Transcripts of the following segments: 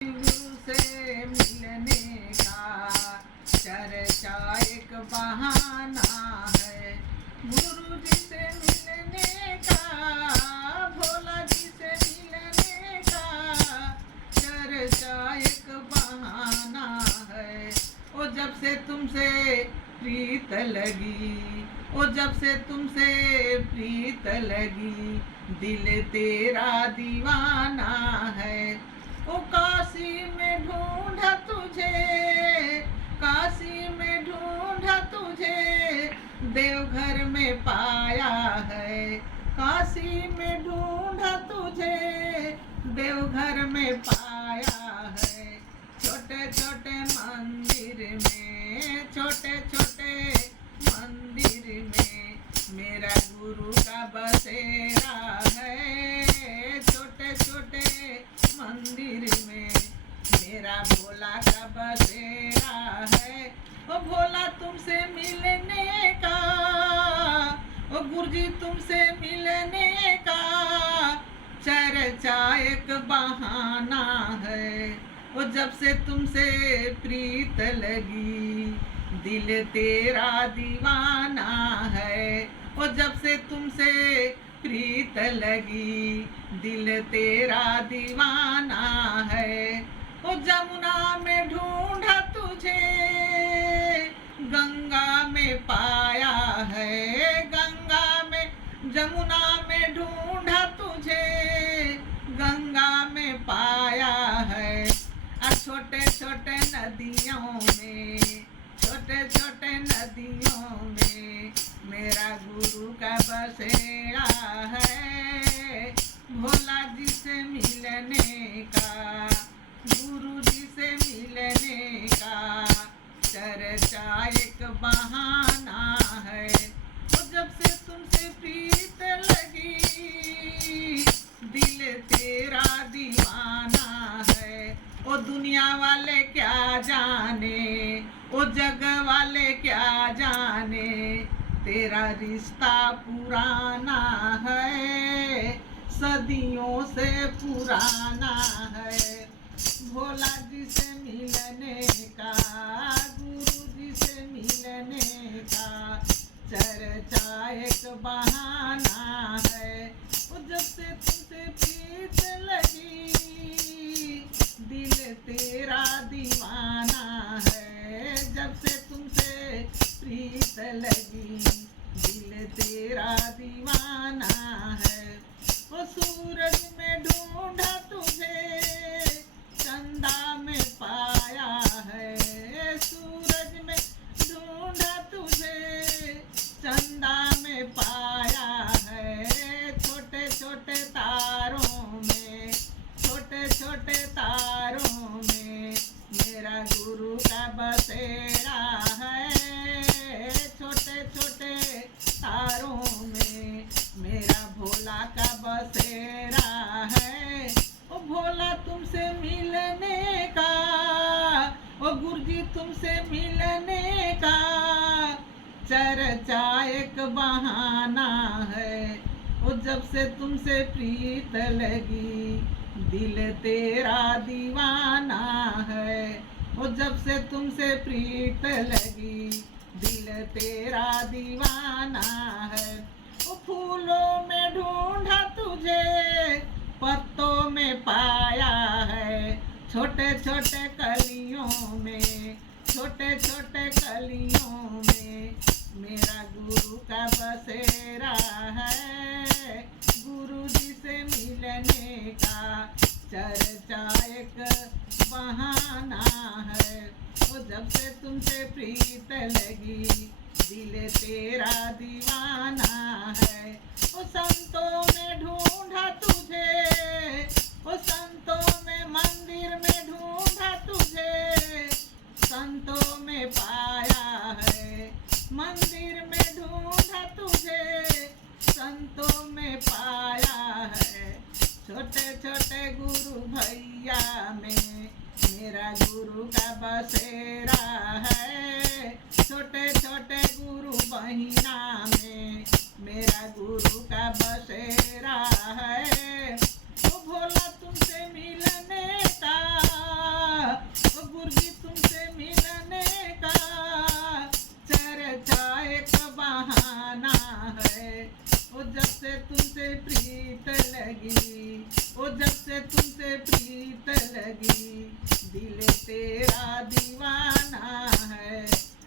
गुरु से मिलने का चर्चा एक बहाना है। गुरु जी से मिलने का, भोला जी से मिलने का चर्चा एक बहाना है। ओ जब से तुमसे प्रीत लगी, ओ जब से तुमसे प्रीत लगी, दिल तेरा दीवाना है। ओ काशी में ढूंढा तुझे, काशी में ढूंढा तुझे, देवघर में पाया है। काशी में ढूंढा तुझे, देवघर में पाया है। छोटे छोटे मंदिर में, छोटे छोटे मंदिर में मेरा गुरु का बसेरा है। छोटे छोटे मंदिर में मेरा भोला का बसेरा है। ओ भोला तुमसे मिलने का, ओ गुरुजी तुमसे मिलने का चर्चा एक बहाना है। ओ जब से तुमसे प्रीत लगी, दिल तेरा दीवाना है। ओ जब से तुमसे प्रीत लगी, दिल तेरा दीवाना है। ओ जमुना में ढूंढा तुझे, गंगा में पाया है। गंगा में, जमुना में ढूंढा तुझे, गंगा में पाया है। और छोटे छोटे नदियों में, छोटे छोटे नदियों में मेरा गुरु का बसेरा है। भोला जी से मिलने का, गुरु जी से मिलने का चर्चा एक बहाना है। तो जब से तुमसे प्रीत लगी, दिल तेरा दीवाना है। ओ दुनिया वाले क्या जाने, ओ जग वाले क्या जाने, तेरा रिश्ता पुराना है, सदियों से पुराना है। भोला जी से मिलने का, गुरु जी से मिलने का चर्चा एक बहाना है। ओ जब से तुमसे प्रीत लगी, दिल तेरा दीवाना है। जब से तुमसे प्रीत लगी, दिल तेरा दीवाना है। वो सूरज में ढूंढा तुझे, चंदा में पाया है। सूरज में ढूंढा तुझे, चंदा में पाया है। छोटे छोटे तारों में, छोटे छोटे तारों में मेरा गुरु का बसेरा है। छोटे छोटे तारों में मेरा भोला का बसेरा है। ओ भोला तुमसे मिलने का, ओ गुरुजी तुमसे मिलने का चर्चा एक बहाना है। ओ जब से तुमसे प्रीत लगी, दिल तेरा दीवाना है। ओ जब से तुमसे प्रीत लगी, दिल तेरा दीवाना है। ओ फूलों में ढूंढा तुझे, पत्तों में पाया है। छोटे छोटे कलियों में, छोटे छोटे कलियों में मेरा गुरु का बसेरा है। गुरु जी से मिलने का चर्चा एक बहाना है। वो जब से तुमसे प्रीत लगी, दिल तेरा दीवाना है। वो संतों में ढूंढा तुझे, वो संतों में मंदिर में ढूंढा तुझे, संतों में पाया है। मंदिर में ढूंढा तुझे, संतों में पाया है। छोटे छोटे गुरु भैया में मेरा गुरु का बसेरा है। छोटे छोटे गुरु बहिना में मेरा गुरु का बसेरा है। ओ भोला तुमसे मिलने का, लगी, दिल तेरा दीवाना है।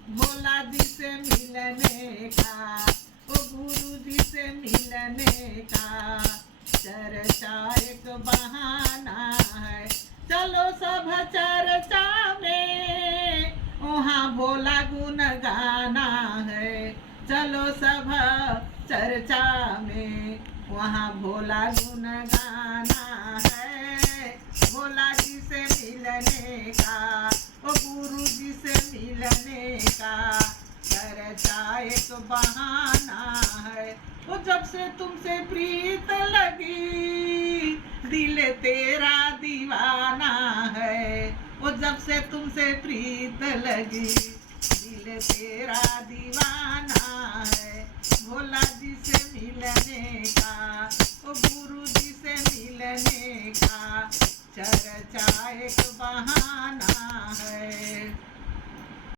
भोला जी से मिलने का, ओ गुरु जी से मिलने का, चर्चा एक बहाना है। चलो सब चर्चा में, वहाँ भोला गुन गाना है। चलो सब चर्चा में, वहाँ भोला गुन गाना है। भोला जी से मिलने का, ओ गुरु जी से मिलने का, चर्चा एक बहाना है। वो जब से तुमसे प्रीत लगी, दिल तेरा दीवाना है। वो जब से तुमसे प्रीत लगी, दिल तेरा दीवाना है। भोला जी से मिलने का, ओ गुरु जी से मिलने का, चर्चा एक बहाना है।